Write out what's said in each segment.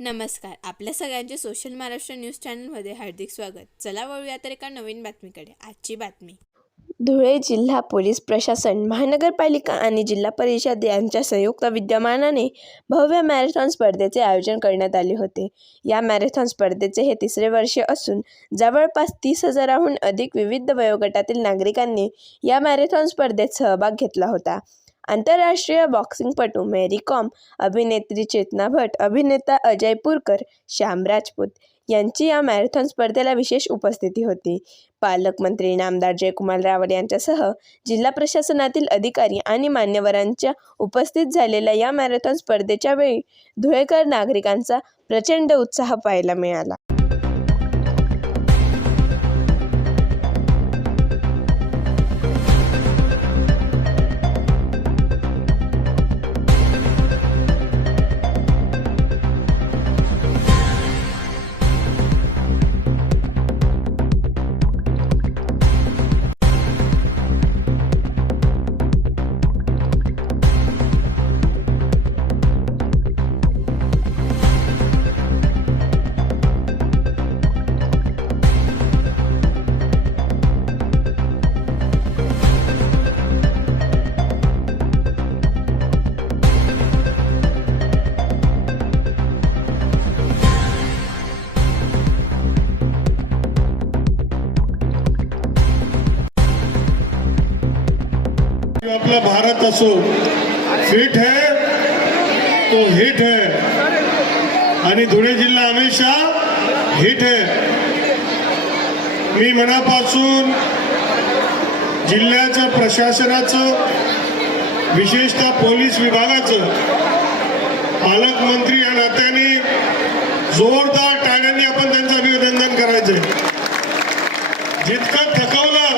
नमस्कार. आपल्या सगळ्यांचे सोशल महाराष्ट्र न्यूज चॅनलमध्ये हार्दिक स्वागत. चला वळूया तर एका नवीन बातमीकडे. आजची बातमी. धुळे जिल्हा पोलीस प्रशासन, महानगरपालिका आणि जिल्हा परिषद यांच्या संयुक्त विद्यमानाने भव्य मॅरेथॉन स्पर्धेचे आयोजन करण्यात आले होते. या मॅरेथॉन स्पर्धेचे हे तिसरे वर्ष असून जवळपास 30,000हून अधिक विविध वयोगटातील नागरिकांनी या मॅरेथॉन स्पर्धेत सहभाग घेतला होता. आंतरराष्ट्रीय बॉक्सिंगपटू मेरी कॉम, अभिनेत्री चेतना भट, अभिनेता अजय पुरकर, श्याम राजपूत यांची या मॅरेथॉन स्पर्धेला विशेष उपस्थिती होती. पालकमंत्री नामदार जयकुमार रावल यांच्यासह जिल्हा प्रशासनातील अधिकारी आणि मान्यवरांच्या उपस्थित झालेल्या या मॅरेथॉन स्पर्धेच्या वेळी धुळेकर नागरिकांचा प्रचंड उत्साह पाहायला मिळाला. अपना भारत असो, फिट है तो हिट है आणि धुळे जिल्हा हमेशा हिट है. मी मनापासून जिल्ह्याच्या प्रशासनाचं, विशेषतः पोलीस विभागाचं, पालकमंत्री या नात्याने जोरदार टाळ्यांनी आपण त्यांचं अभिनंदन करायचंय. जितकं थकवलं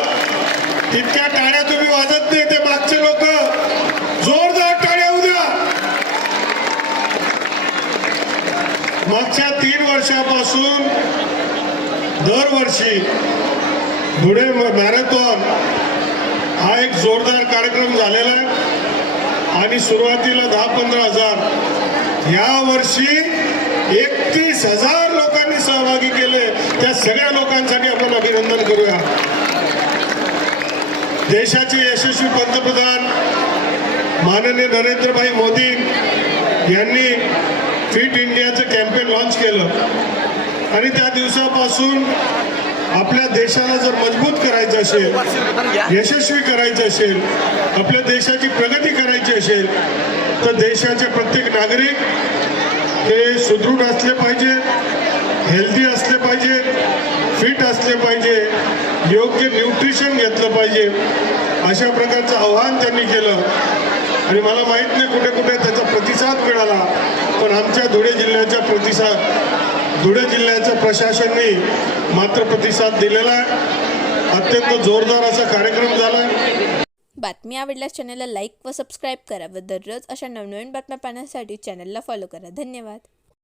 तितक्या टाळ्या तुम्ही वाजत नाही. ते मागचे लोक जोरदार टाळ्या उद्या. मागच्या 3 वर्षापासून दरवर्षी धुळे मॅरेथॉन हा एक जोरदार कार्यक्रम झालेला आहे आणि सुरुवातीला 10-15 हजार, या वर्षी 31,000 लोकांनी सहभागी केले. त्या सगळ्या लोकांसाठी आपण अभिनंदन करूया. देशाचे यशस्वी पंतप्रधान माननीय नरेंद्रभाई मोदी यांनी फिट इंडियाचं कॅम्पेन लॉन्च केलं आणि त्या दिवसापासून आपल्या देशाला जर मजबूत करायचं असेल, यशस्वी करायचं असेल, आपल्या देशाची प्रगती करायची असेल तर देशाचे प्रत्येक नागरिक हे सुदृढ असले पाहिजे, हेल्दी असले पाहिजे, फिट असले पाहिजे, योग्य न्यूट्रिशन घेतलं पाहिजे. अशा प्रकारचं आव्हान त्यांनी केलं आणि मला माहित नाही कुठे कुठे त्याचा प्रतिसाद मिळाला, पण आमच्या धुळे जिल्ह्याच्या प्रशासनाने मात्र प्रतिसाद दिलेला आहे. अत्यंत जोरदार असा कार्यक्रम झाला. बातमी आवडल्यास चॅनलला लाईक व सबस्क्राईब करा व दररोज अशा नवनवीन बातम्या पाहण्यासाठी चॅनलला फॉलो करा. धन्यवाद.